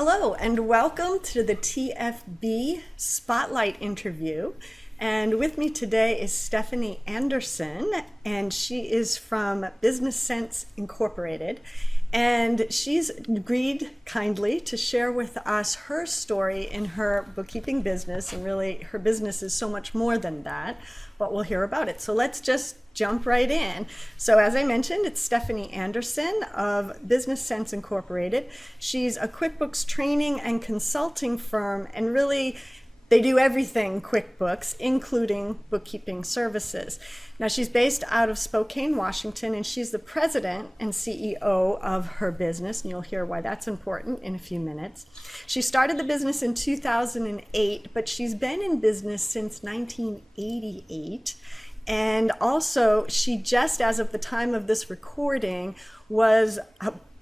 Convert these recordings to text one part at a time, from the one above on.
Hello, and welcome to the TFB Spotlight interview. And with me today is Steffanie Anderson, and she is from Business Sense Incorporated. And she's agreed kindly to share with us her story in her bookkeeping business. And really, her business is so much more than that, but we'll hear about it. So let's just jump right in. So as I mentioned, it's Steffanie Anderson of Business Sense Incorporated. She's a QuickBooks training and consulting firm, and really they do everything QuickBooks, including bookkeeping services. Now she's based out of Spokane, Washington, and she's the president and CEO of her business, and you'll hear why that's important in a few minutes. She started the business in 2008, but she's been in business since 1988. And also, she just, as of the time of this recording, was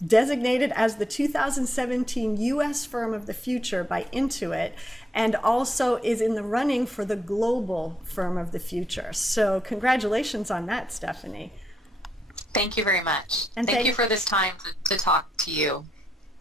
designated as the 2017 U.S. Firm of the Future by Intuit, and also is in the running for the Global Firm of the Future. So congratulations on that, Steffanie. Thank you very much. And thank you for this time to talk to you.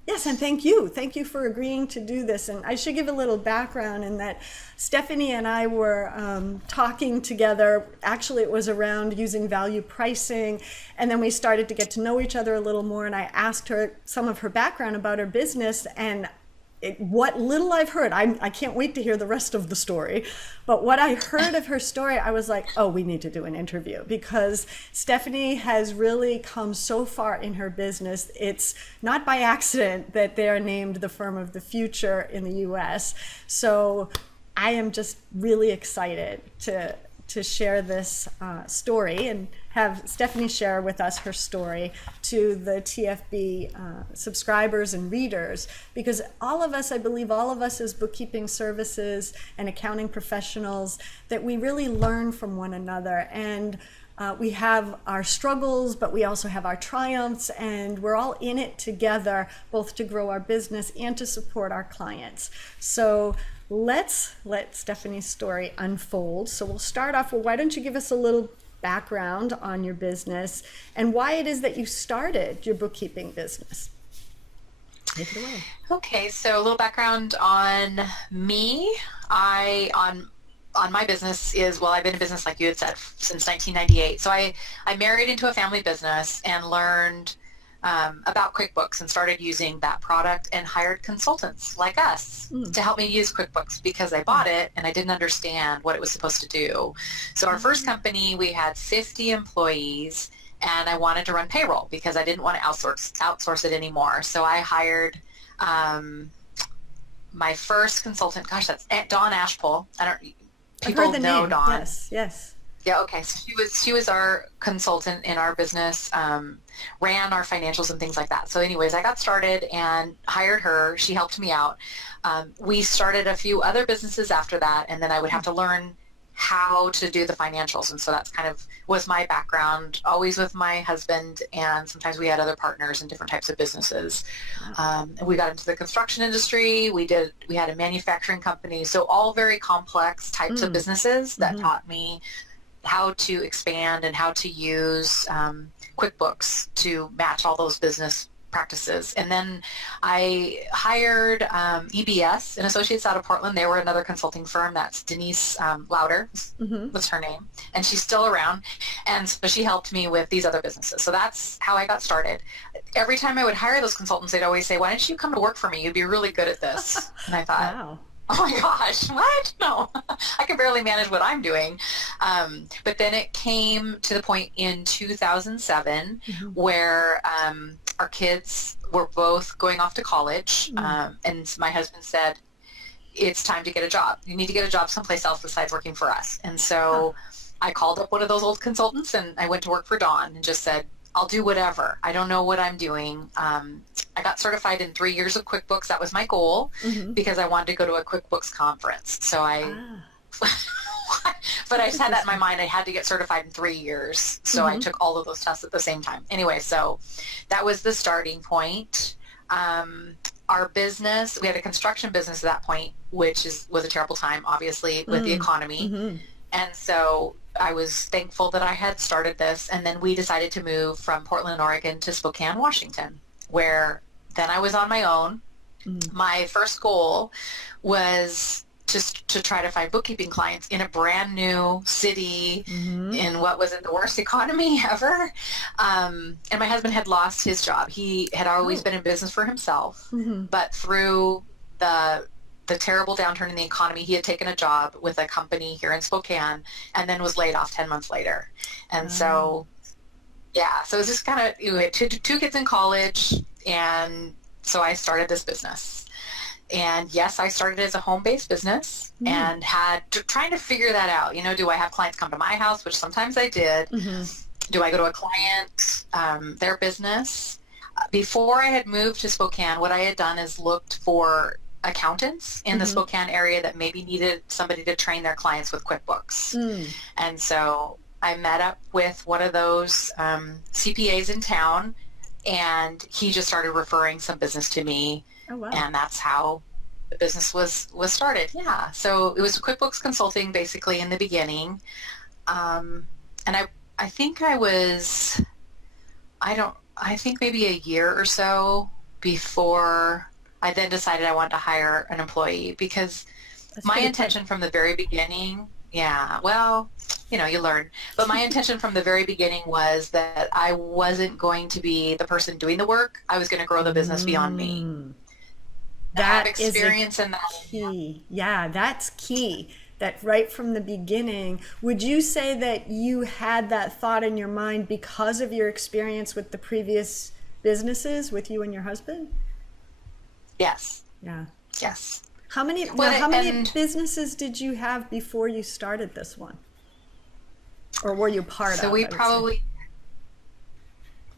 Yes, and thank you. Thank you for agreeing to do this. And I should give a little background in that Steffanie and I were talking together. Actually, it was around using value pricing, and then we started to get to know each other a little more, and I asked her some of her background about her business, and what little I've heard, I can't wait to hear the rest of the story, but what I heard of her story, I was like, oh, we need to do an interview, because Steffanie has really come so far in her business. It's not by accident that they are named the firm of the future in the US. So I am just really excited to share this story and have Steffanie share with us her story to the TFB subscribers and readers, because all of us, I believe all of us as bookkeeping services and accounting professionals, that we really learn from one another. And we have our struggles, but we also have our triumphs, and we're all in it together, both to grow our business and to support our clients. So let's let Steffanie's story unfold. So we'll start off, well, why don't you give us a little background on your business and why it is that you started your bookkeeping business? Take it away. Okay, so a little background on me. On my business is, well, I've been in business, like you had said, since 1998. So I married into a family business and learned about QuickBooks and started using that product and hired consultants like us to help me use QuickBooks, because I bought it and I didn't understand what it was supposed to do. So our first company, we had 50 employees, and I wanted to run payroll because I didn't want to outsource it anymore. So I hired my first consultant. Gosh, that's Dawn Ashpole. People know Dawn. Yes, yes. Yeah, okay. So she was our consultant in our business, ran our financials and things like that. So anyways, I got started and hired her. She helped me out. We started a few other businesses after that, and then I would have to learn how to do the financials. And so that's kind of was my background, always with my husband, and sometimes we had other partners in different types of businesses. And we got into the construction industry. We had a manufacturing company. So all very complex types of businesses that taught me how to expand and how to use QuickBooks to match all those business practices. And then I hired EBS and Associates out of Portland. They were another consulting firm. That's Denise Lauder was her name, and she's still around. And so she helped me with these other businesses. So that's how I got started. Every time I would hire those consultants, they'd always say, why don't you come to work for me? You'd be really good at this. And I thought, wow. Oh my gosh, what? No, I can barely manage what I'm doing. But then it came to the point in 2007 where our kids were both going off to college, and my husband said, it's time to get a job. You need to get a job someplace else besides working for us. And so I called up one of those old consultants, and I went to work for Dawn and just said, I'll do whatever. I don't know what I'm doing. I got certified in 3 years of QuickBooks. That was my goal because I wanted to go to a QuickBooks conference. So but I just had that in my mind. I had to get certified in 3 years. So I took all of those tests at the same time. Anyway, so that was the starting point. Our business, we had a construction business at that point, which was a terrible time, obviously, with the economy. And so I was thankful that I had started this, and then we decided to move from Portland, Oregon to Spokane, Washington, where then I was on my own. My first goal was just to try to find bookkeeping clients in a brand new city in what was the worst economy ever. And my husband had lost his job. He had always been in business for himself, but through the terrible downturn in the economy, he had taken a job with a company here in Spokane and then was laid off 10 months later. And so, yeah, so it was just kind of, we had two kids in college, and so I started this business. And yes, I started as a home-based business and trying to figure that out. You know, do I have clients come to my house, which sometimes I did? Do I go to a client, their business? Before I had moved to Spokane, what I had done is looked for accountants in the Spokane area that maybe needed somebody to train their clients with QuickBooks. And so I met up with one of those CPAs in town, and he just started referring some business to me. Oh, wow. And that's how the business was started. Yeah. So it was QuickBooks consulting basically in the beginning. And I think I think maybe a year or so before I then decided I wanted to hire an employee, because my intention from the very beginning, well, you know, you learn, but my intention from the very beginning was that I wasn't going to be the person doing the work. I was going to grow the business beyond me. That is experience in that. Key. Yeah, that's key. That right from the beginning, would you say that you had that thought in your mind because of your experience with the previous businesses with you and your husband? Yes. Yeah. Yes. How many businesses did you have before you started this one? Or were you part of? So we probably,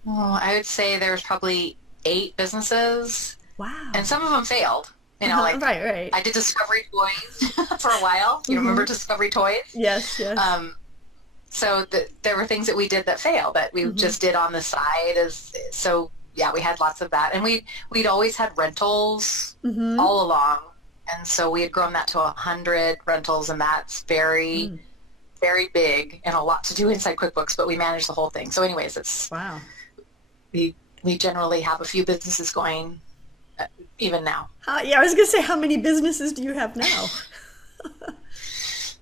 I would say there was probably 8 businesses. Wow. And some of them failed. You know, like right. I did Discovery Toys for a while. You remember Discovery Toys? Yes, yes. So there were things that we did that failed that we just did on the side. Yeah, we had lots of that. And we'd always had rentals all along. And so we had grown that to 100 rentals, and that's very, very big and a lot to do inside QuickBooks, but we managed the whole thing. So anyways, wow. We generally have a few businesses going even now. Yeah, I was going to say, how many businesses do you have now?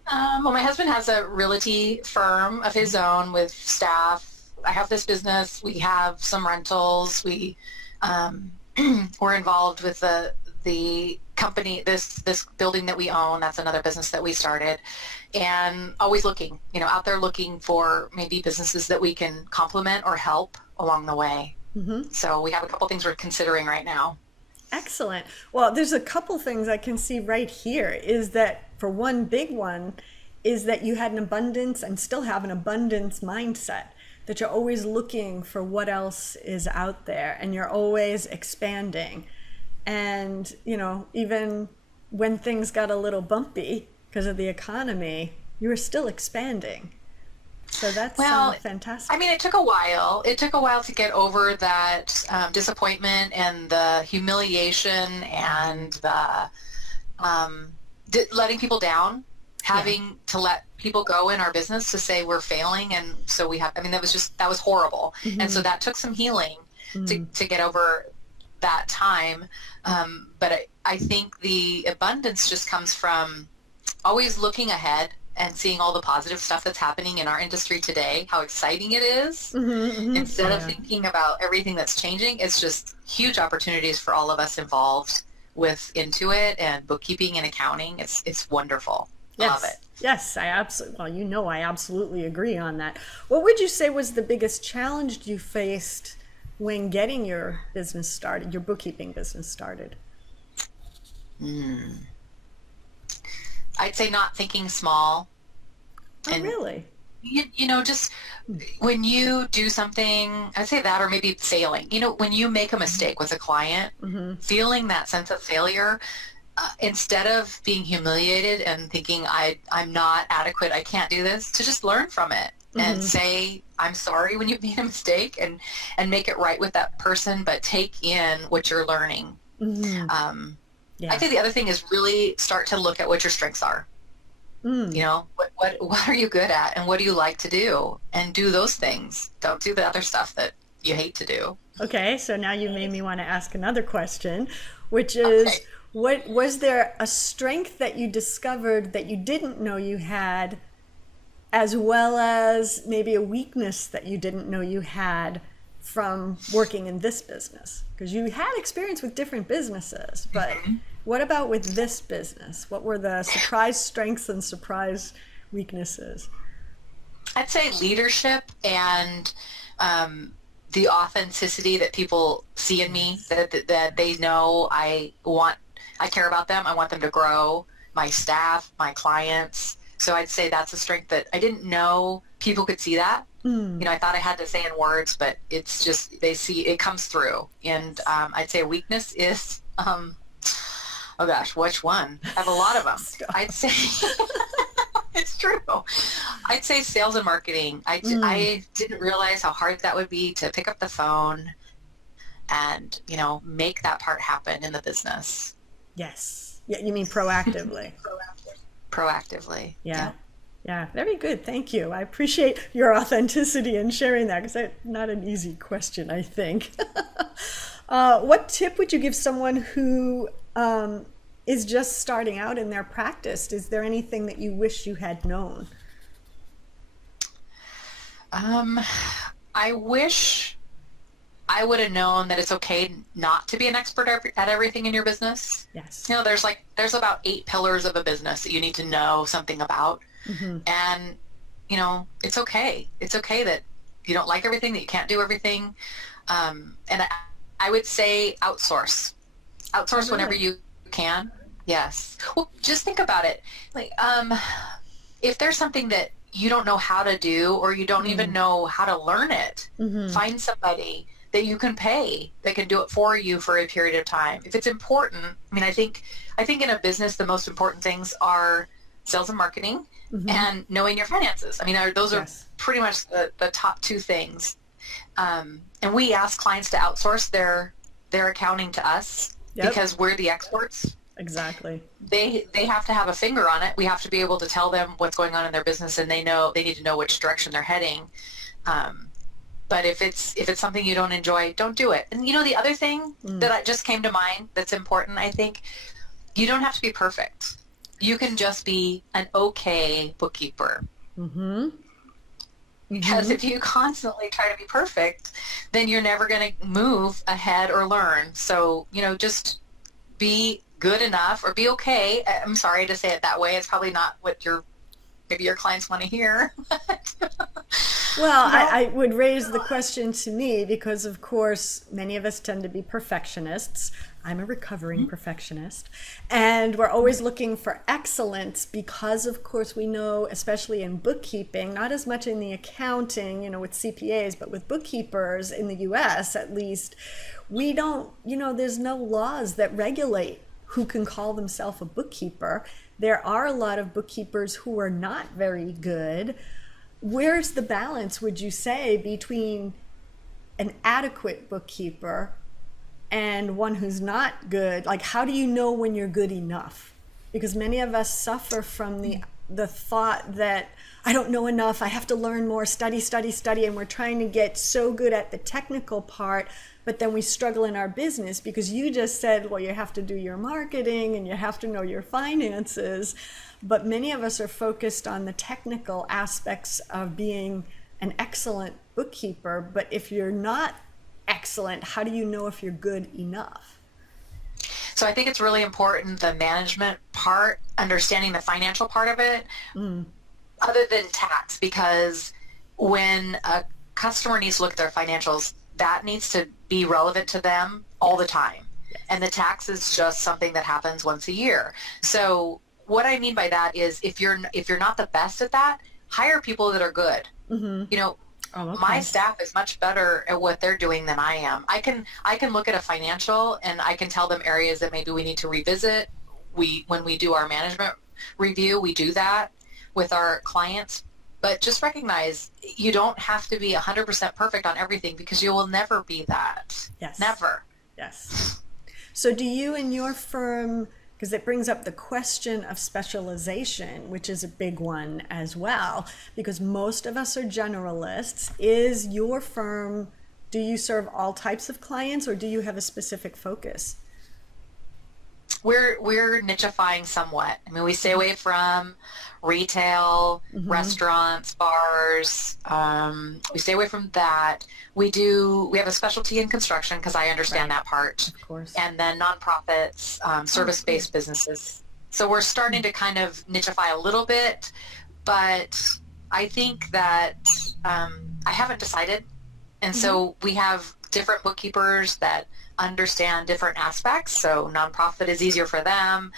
Well, my husband has a realty firm of his own with staff. I have this business. We have some rentals. We're involved with the company, this building that we own. That's another business that we started, and always looking, you know, out there looking for maybe businesses that we can complement or help along the way. So we have a couple things we're considering right now. Excellent. Well, there's a couple things I can see right here is that, for one big one, is that you had an abundance and still have an abundance mindset, that you're always looking for what else is out there and you're always expanding. And, you know, even when things got a little bumpy because of the economy, you were still expanding. So that's fantastic. I mean, it took a while. It took a while to get over that disappointment and the humiliation and the letting people down, having to let people go in our business to say we're failing. And so that was horrible. And so that took some healing to get over that time. But I think the abundance just comes from always looking ahead and seeing all the positive stuff that's happening in our industry today, how exciting it is. Instead of thinking about everything that's changing, it's just huge opportunities for all of us involved with Intuit and bookkeeping and accounting. It's wonderful. Yes. Love it. Yes, I absolutely agree on that. What would you say was the biggest challenge you faced when getting your business started, your bookkeeping business started? I'd say not thinking small. And really? You know, just when you do something, I'd say that, or maybe failing. You know, when you make a mistake with a client, feeling that sense of failure, instead of being humiliated and thinking I'm not adequate, I can't do this, to just learn from it and say, I'm sorry when you made a mistake, and make it right with that person, but take in what you're learning. I think the other thing is really start to look at what your strengths are. You know, what are you good at, and what do you like to do, and do those things. Don't do the other stuff that you hate to do. Okay, so now you made me want to ask another question. which is, Okay. what was there a strength that you discovered that you didn't know you had, as well as maybe a weakness that you didn't know you had from working in this business? Because you had experience with different businesses, but what about with this business? What were the surprise strengths and surprise weaknesses? I'd say leadership and the authenticity that people see in me, that they know I care about them. I want them to grow, my staff, my clients. So I'd say that's a strength that I didn't know people could see that. I thought I had to say in words, but it's just, they see, it comes through. And I'd say a weakness is, oh gosh, which one? I have a lot of them. I'd say, it's true. I'd say sales and marketing. I didn't realize how hard that would be to pick up the phone and, make that part happen in the business. Yes. Yeah, you mean proactively. Proactively. Yeah. Yeah, very good. Thank you. I appreciate your authenticity in sharing that, because that's not an easy question, I think. What tip would you give someone who is just starting out in their practice? Is there anything that you wish you had known? I wish I would have known that it's okay not to be an expert at everything in your business. Yes. There's about 8 pillars of a business that you need to know something about. And, it's okay. It's okay that you don't like everything, that you can't do everything. And I would say outsource. Outsource whenever you can. Yes. Well, just think about it. Like, if there's something that you don't know how to do, or you don't even know how to learn it, find somebody that you can pay that can do it for you for a period of time. If it's important, I think in a business, the most important things are sales and marketing and knowing your finances. Those are pretty much the top 2 things. And we ask clients to outsource their accounting to us because we're the experts. Exactly. They have to have a finger on it. We have to be able to tell them what's going on in their business, and they need to know which direction they're heading. But if it's something you don't enjoy, don't do it. And the other thing that just came to mind that's important, I think, you don't have to be perfect. You can just be an okay bookkeeper. Because if you constantly try to be perfect, then you're never going to move ahead or learn. So, just be good enough, or be okay. I'm sorry to say it that way. It's probably not what maybe your clients want to hear. Well, I would raise the question to me because, of course, many of us tend to be perfectionists. I'm a recovering perfectionist. And we're always looking for excellence because, of course, we know, especially in bookkeeping, not as much in the accounting, with CPAs, but with bookkeepers in the US at least, we don't, there's no laws that regulate who can call themselves a bookkeeper. There are a lot of bookkeepers who are not very good. Where's the balance, would you say, between an adequate bookkeeper and one who's not good? Like, how do you know when you're good enough? Because many of us suffer from the thought that I don't know enough, I have to learn more, study, and we're trying to get so good at the technical part, but then we struggle in our business because you just said, well, you have to do your marketing and you have to know your finances. But many of us are focused on the technical aspects of being an excellent bookkeeper. But if you're not excellent, how do you know if you're good enough? So I think it's really important, the management part, understanding the financial part of it, other than tax, because when a customer needs to look at their financials, that needs to be relevant to them all the time. And the tax is just something that happens once a year. So what I mean by that is if you're not the best at that, hire people that are good. My staff is much better at what they're doing than I am. I can look at a financial and I can tell them areas that maybe we need to revisit. When we do our management review, we do that with our clients. But just recognize you don't have to be 100% perfect on everything, because you will never be that. Yes. Never. Yes. So do you in your firm, because it brings up the question of specialization, which is a big one as well, because most of us are generalists. Is your firm, do you serve all types of clients, or do you have a specific focus? we're nichifying somewhat. I mean, we stay away from retail, restaurants, bars. We stay away from that. We have a specialty in construction because I understand that part. Of course. And then nonprofits, service-based businesses. So we're starting to kind of nichify a little bit, but I think that I haven't decided. And so we have different bookkeepers that understand different aspects. So nonprofit is easier for them.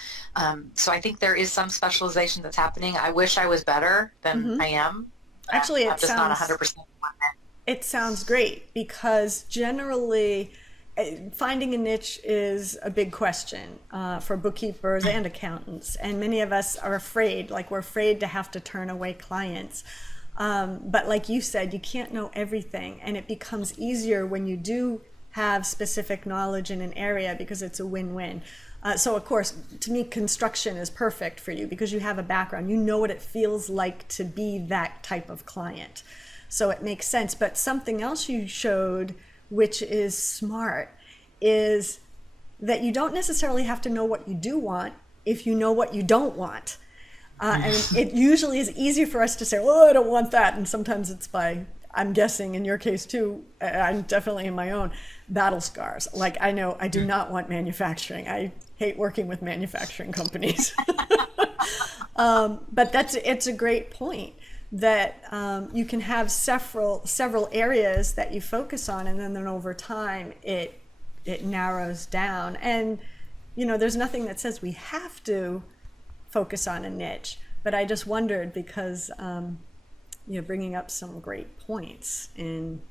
So I think there is some specialization that's happening. I wish I was better than I am. Actually, I'm just not 100%. It sounds great because generally finding a niche is a big question for bookkeepers and accountants. And many of us are afraid, like we're afraid to have to turn away clients. But like you said, you can't know everything, and it becomes easier when you do have specific knowledge in an area because it's a win-win. So of course, to me, construction is perfect for you because you have a background. You know what it feels like to be that type of client. So it makes sense. But something else you showed, which is smart, is that you don't necessarily have to know what you do want if you know what you don't want. And it usually is easier for us to say, oh, I don't want that. And sometimes it's by, I'm guessing in your case too, I'm definitely in my own, battle scars. Like I know I do not want manufacturing. I hate working with manufacturing companies. But it's a great point that you can have several areas that you focus on, and then over time it narrows down. And there's nothing that says we have to focus on a niche, but I just wondered because you're bringing up some great points in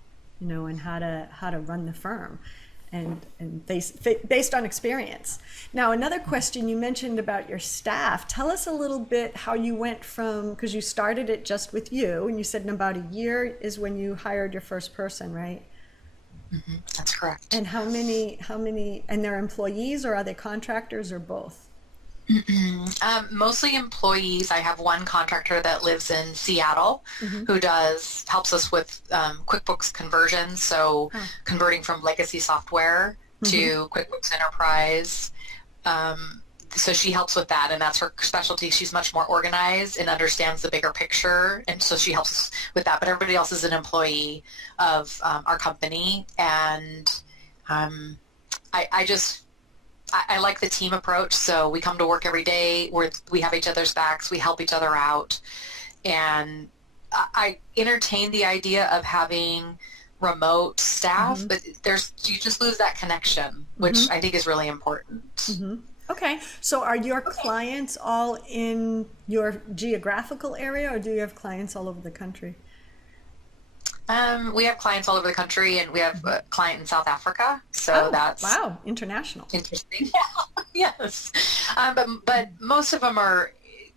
how to run the firm and based on experience. Now, another question you mentioned about your staff. Tell us a little bit how you went from, because you started it just with you, and you said in about a year is when you hired your first person, right? That's correct. And how many, and they're employees, or are they contractors, or both? Mostly employees. I have one contractor that lives in Seattle who helps us with QuickBooks conversions, so converting from legacy software to QuickBooks Enterprise. So she helps with that, and that's her specialty. She's much more organized and understands the bigger picture, and so she helps us with that. But everybody else is an employee of our company, and I like the team approach. So we come to work every day. We have each other's backs. We help each other out. And I entertain the idea of having remote staff, but you just lose that connection, which I think is really important. Okay. So are your clients all in your geographical area, or do you have clients all over the country? We have clients all over the country, and we have a client in South Africa. So that's wow, international. Interesting. Yes. But most of them are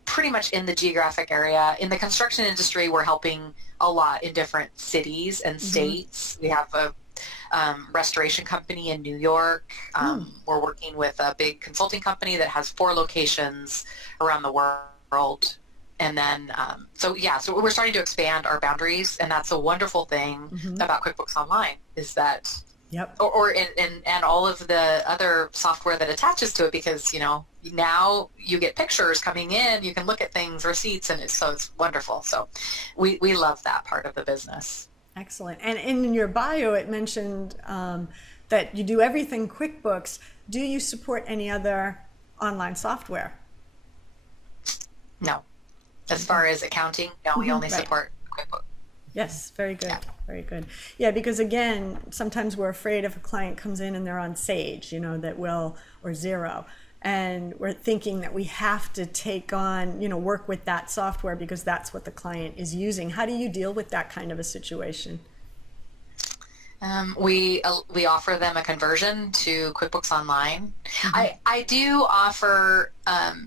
pretty much in the geographic area. In the construction industry, we're helping a lot in different cities and states. We have a restoration company in New York. We're working with a big consulting company that has 4 locations around the world. And then, so we're starting to expand our boundaries, and that's a wonderful thing about QuickBooks Online is that, and all of the other software that attaches to it, because, now you get pictures coming in, you can look at things, receipts, and so it's wonderful. So we love that part of the business. Excellent. And in your bio, it mentioned that you do everything QuickBooks. Do you support any other online software? No. As far as accounting, no, we only support QuickBooks. Yes, very good, very good. Yeah, because again, sometimes we're afraid if a client comes in and they're on Sage, or Xero, and we're thinking that we have to take on, work with that software because that's what the client is using. How do you deal with that kind of a situation? We offer them a conversion to QuickBooks Online. I do offer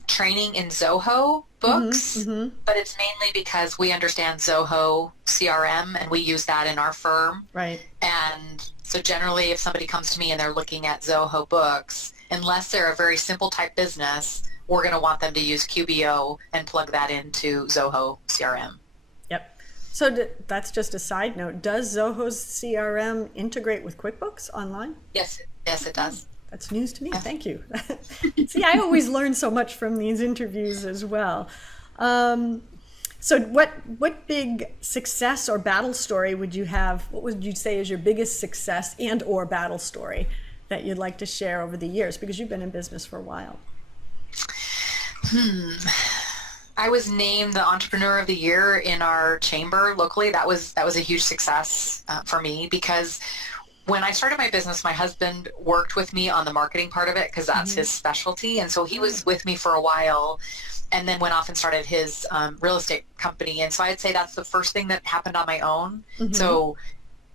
training in Zoho books, but it's mainly because we understand Zoho CRM and we use that in our firm. Right. And so generally if somebody comes to me and they're looking at Zoho books, unless they're a very simple type business, we're going to want them to use QBO and plug that into Zoho CRM. Yep. So that's just a side note. Does Zoho's CRM integrate with QuickBooks Online? Yes, it does. That's news to me. Thank you. See, I always learn so much from these interviews as well. So what big success or battle story would you have? What would you say is your biggest success and or battle story that you'd like to share over the years? Because you've been in business for a while. I was named the Entrepreneur of the Year in our chamber locally. That was a huge success for me, because when I started my business, my husband worked with me on the marketing part of it because that's his specialty. And so he was with me for a while and then went off and started his real estate company. And so I'd say that's the first thing that happened on my own. So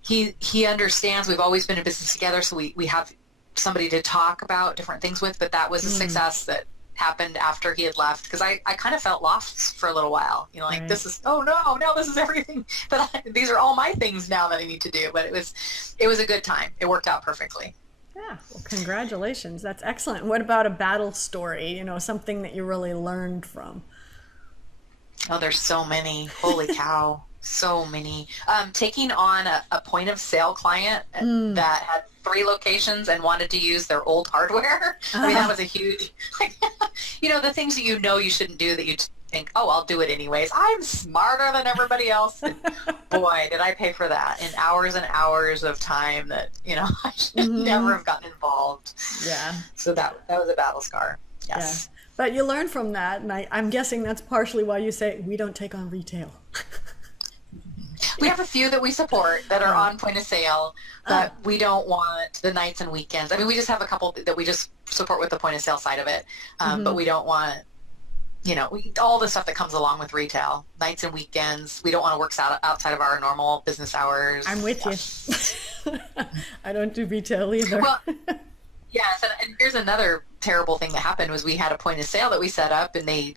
he understands we've always been in business together, so we have somebody to talk about different things with, but that was a success that happened after he had left, because I kind of felt lost for a little while, you know, like this is, oh no, this is everything, but these are all my things now that I need to do. But it was a good time. It worked out perfectly. Yeah, well, congratulations. That's excellent. What about a battle story, you know, something that you really learned from? Oh, there's so many. Holy cow. So many. Taking on a point of sale client that had 3 locations and wanted to use their old hardware. I mean, that was a huge, you know, the things that you know you shouldn't do that you think, oh, I'll do it anyways. I'm smarter than everybody else. And boy, did I pay for that in hours and hours of time that, you know, I should never have gotten involved. Yeah. So that was a battle scar. Yes. Yeah. But you learn from that, and I'm guessing that's partially why you say we don't take on retail. We have a few that we support that are on point of sale, but we don't want the nights and weekends. I mean, we just have a couple that we just support with the point of sale side of it, but we don't want, you know, all the stuff that comes along with retail, nights and weekends. We don't want to work outside of our normal business hours. I'm with you. I don't do retail either. Well, yes, and here's another terrible thing that happened was we had a point of sale that we set up, and they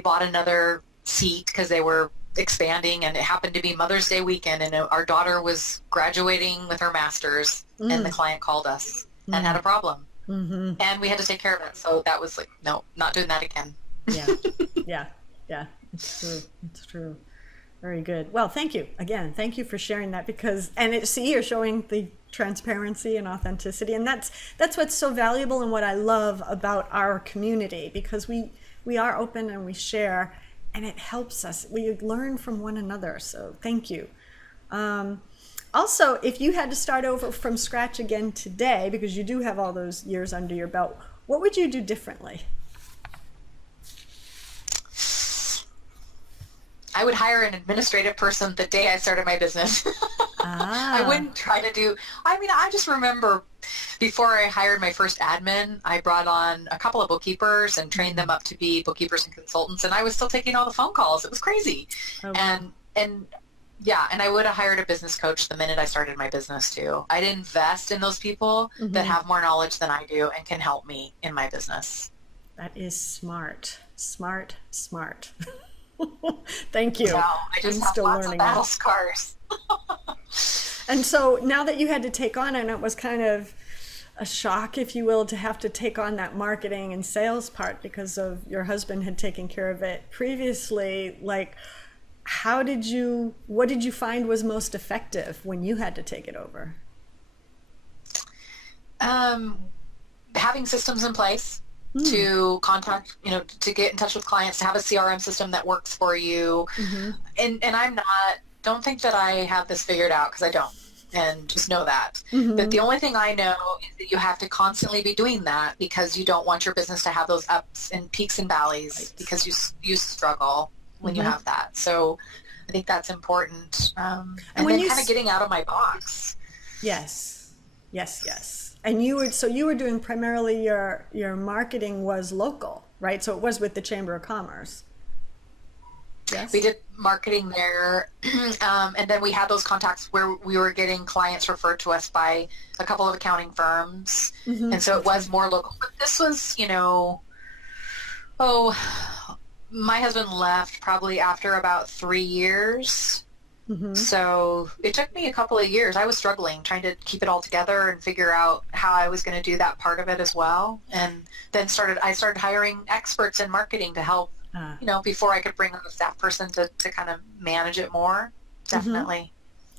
bought another seat because they were expanding, and it happened to be Mother's Day weekend, and our daughter was graduating with her master's, and the client called us and had a problem, and we had to take care of it. So that was like, no, not doing that again. Yeah. It's true. Very good. Well, thank you again. Thank you for sharing that, because you're showing the transparency and authenticity, and that's what's so valuable and what I love about our community, because we are open and we share. And it helps us. We learn from one another. So thank you. Also, if you had to start over from scratch again today, because you do have all those years under your belt, what would you do differently? I would hire an administrative person the day I started my business. I wouldn't try to do, I just remember before I hired my first admin, I brought on a couple of bookkeepers and trained them up to be bookkeepers and consultants, and I was still taking all the phone calls. It was crazy. And I would have hired a business coach the minute I started my business too. I'd invest in those people that have more knowledge than I do and can help me in my business. That is smart. Thank you. No, I just have still lots learning of battle scars. And so now that you had to take on, and it was kind of a shock, if you will, to have to take on that marketing and sales part because of your husband had taken care of it previously, like what did you find was most effective when you had to take it over? Having systems in place to contact, to get in touch with clients, to have a CRM system that works for you. And don't think that I have this figured out, because I don't. And just know that. But the only thing I know is that you have to constantly be doing that, because you don't want your business to have those ups and peaks and valleys, because you struggle when you have that. So I think that's important. And then kind of getting out of my box. Yes. And you were doing primarily your marketing was local, right? So it was with the Chamber of Commerce. Yes. We did marketing there, and then we had those contacts where we were getting clients referred to us by a couple of accounting firms, and so it was more local. But this was, my husband left probably after about 3 years, so it took me a couple of years. I was struggling, trying to keep it all together and figure out how I was going to do that part of it as well, and then I started hiring experts in marketing to help. Before I could bring on a staff person to kind of manage it more. Definitely.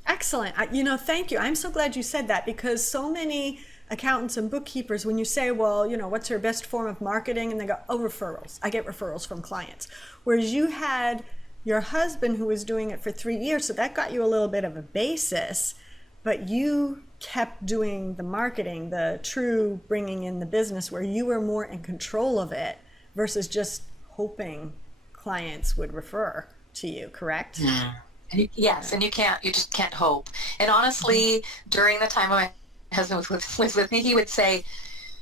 Excellent. Thank you. I'm so glad you said that, because so many accountants and bookkeepers, when you say, well, what's your best form of marketing? And they go, oh, referrals. I get referrals from clients. Whereas you had your husband who was doing it for 3 years, so that got you a little bit of a basis, but you kept doing the marketing, the true bringing in the business, where you were more in control of it versus just hoping clients would refer to you, correct? Yeah. Yes, and you just can't hope. And honestly, during the time my husband was with me, he would say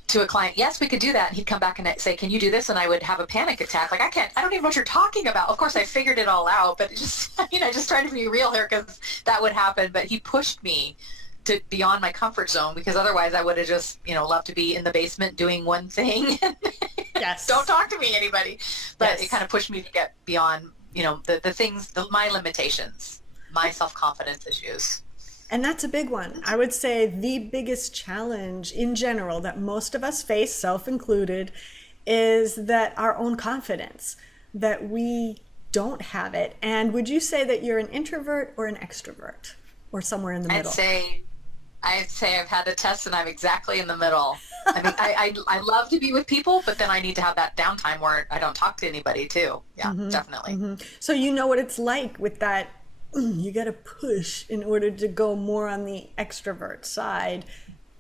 to a client, yes, we could do that. And he'd come back and say, can you do this? And I would have a panic attack. Like, I don't even know what you're talking about. Of course, I figured it all out, but just, just trying to be real here because that would happen. But he pushed me to beyond my comfort zone because otherwise I would have just, loved to be in the basement doing one thing. Yes. Don't talk to me, anybody. But Yes. It kind of pushed me to get beyond, the things, my limitations, my self-confidence issues. And that's a big one. I would say the biggest challenge in general that most of us face, self included, is that our own confidence, that we don't have it. And would you say that you're an introvert or an extrovert or somewhere in the middle? I'd say I've had the test and I'm exactly in the middle. I mean, I love to be with people, but then I need to have that downtime where I don't talk to anybody too. Yeah, definitely. Mm-hmm. So you know what it's like with that. You got to push in order to go more on the extrovert side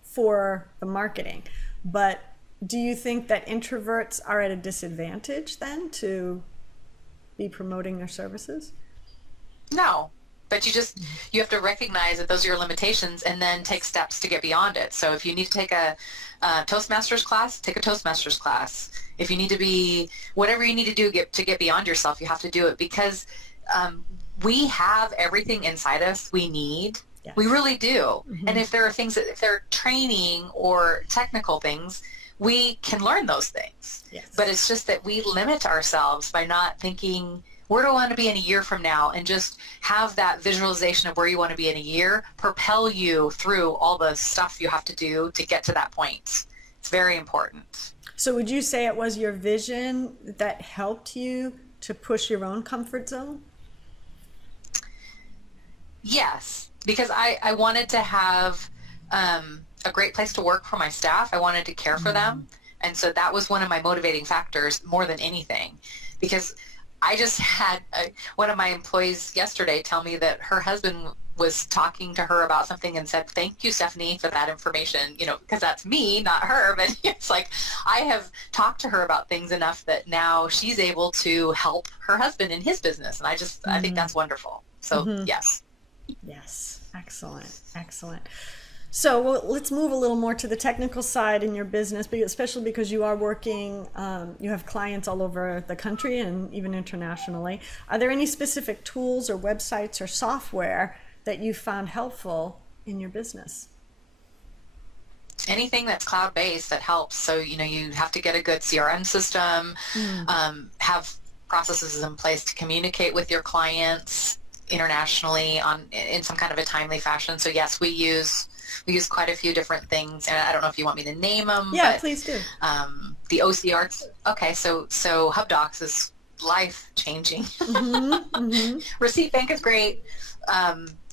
for the marketing. But do you think that introverts are at a disadvantage then to be promoting their services? No, but you have to recognize that those are your limitations and then take steps to get beyond it. So if you need to take a Toastmasters class, take a Toastmasters class. If you need to be, whatever you need to do to get beyond yourself, you have to do it because we have everything inside us we need. Yes. We really do. Mm-hmm. And if there are things, if they're training or technical things, we can learn those things. Yes. But it's just that we limit ourselves by not thinking, where do I want to be in a year from now? And just have that visualization of where you want to be in a year propel you through all the stuff you have to do to get to that point. It's very important. So would you say it was your vision that helped you to push your own comfort zone? Yes, because I wanted to have a great place to work for my staff. I wanted to care for them. And so that was one of my motivating factors more than anything. Because I just had one of my employees yesterday tell me that her husband was talking to her about something and said, thank you, Steffanie, for that information, because that's me, not her. But it's like I have talked to her about things enough that now she's able to help her husband in his business. And I think that's wonderful. So, yes. Yes. Excellent. Excellent. So let's move a little more to the technical side in your business, especially because you are working, you have clients all over the country and even internationally. Are there any specific tools or websites or software that you found helpful in your business? Anything that's cloud-based that helps. So, you have to get a good CRM system, have processes in place to communicate with your clients internationally in some kind of a timely fashion. So yes, we use quite a few different things, and I don't know if you want me to name them. Yeah, please do. The OCRs. Okay, so HubDocs is life-changing. Receipt Bank is great.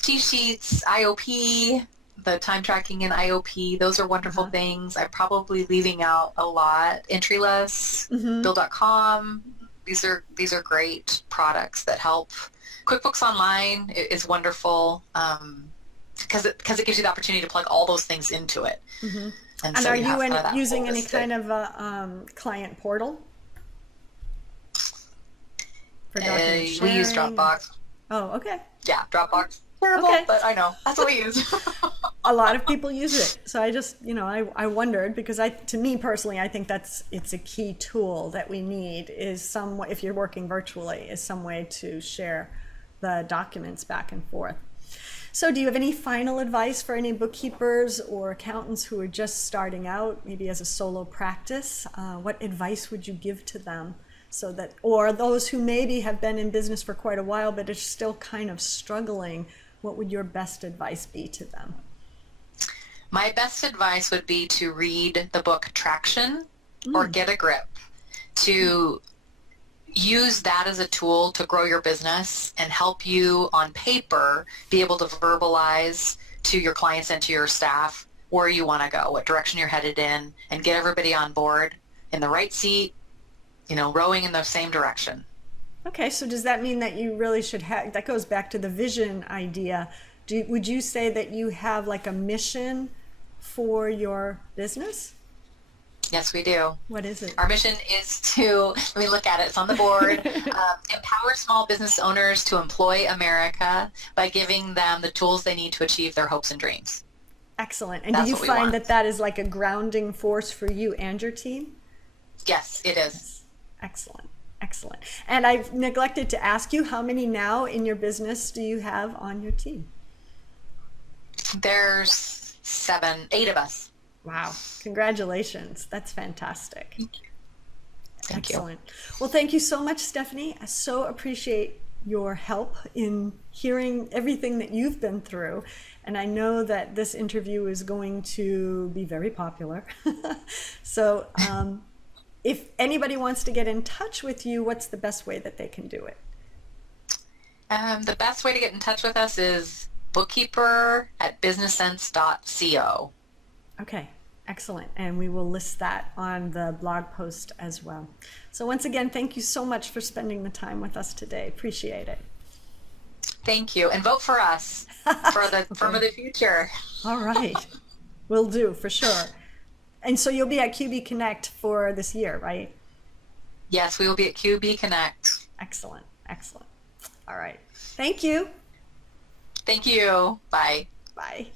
T-Sheets, IOP, the time tracking in IOP, those are wonderful things. I'm probably leaving out a lot. Entryless, Bill.com. These are great products that help. QuickBooks Online is wonderful because it gives you the opportunity to plug all those things into it. And so are you using any listed. kind of a client portal for document sharing? We use Dropbox. Oh, okay. Yeah, Dropbox. Terrible, but I know. That's what we use. A lot of people use it. So I just, I wondered because to me personally, I think it's a key tool that we need is some way, if you're working virtually, is some way to share the documents back and forth. So do you have any final advice for any bookkeepers or accountants who are just starting out, maybe as a solo practice? What advice would you give to them or those who maybe have been in business for quite a while but are still kind of struggling? What would your best advice be to them? My best advice would be to read the book Traction or Get a Grip, to use that as a tool to grow your business and help you on paper be able to verbalize to your clients and to your staff where you want to go, what direction you're headed in, and get everybody on board in the right seat, rowing in the same direction. Okay, so does that mean that you really should have, that goes back to the vision idea. Would you say that you have like a mission for your business? Yes, we do. What is it? Our mission is to, let me look at it, it's on the board, empower small business owners to employ America by giving them the tools they need to achieve their hopes and dreams. Excellent. And That's do you what we find want. that that is like a grounding force for you and your team? Yes, it is. Excellent. Excellent. And I've neglected to ask you, how many now in your business do you have on your team? There's 8 of us. Wow. Congratulations. That's fantastic. Thank you. Excellent. Well, thank you so much, Steffanie. I so appreciate your help in hearing everything that you've been through. And I know that this interview is going to be very popular. So if anybody wants to get in touch with you, what's the best way that they can do it? The best way to get in touch with us is bookkeeper@businesssense.co. Okay, excellent. And we will list that on the blog post as well. So once again, thank you so much for spending the time with us today. Appreciate it. Thank you. And vote for us for the future. All right. Will do, for sure. And so you'll be at QB Connect for this year, right? Yes, we will be at QB Connect. Excellent. Excellent. All right. Thank you. Thank you. Bye. Bye.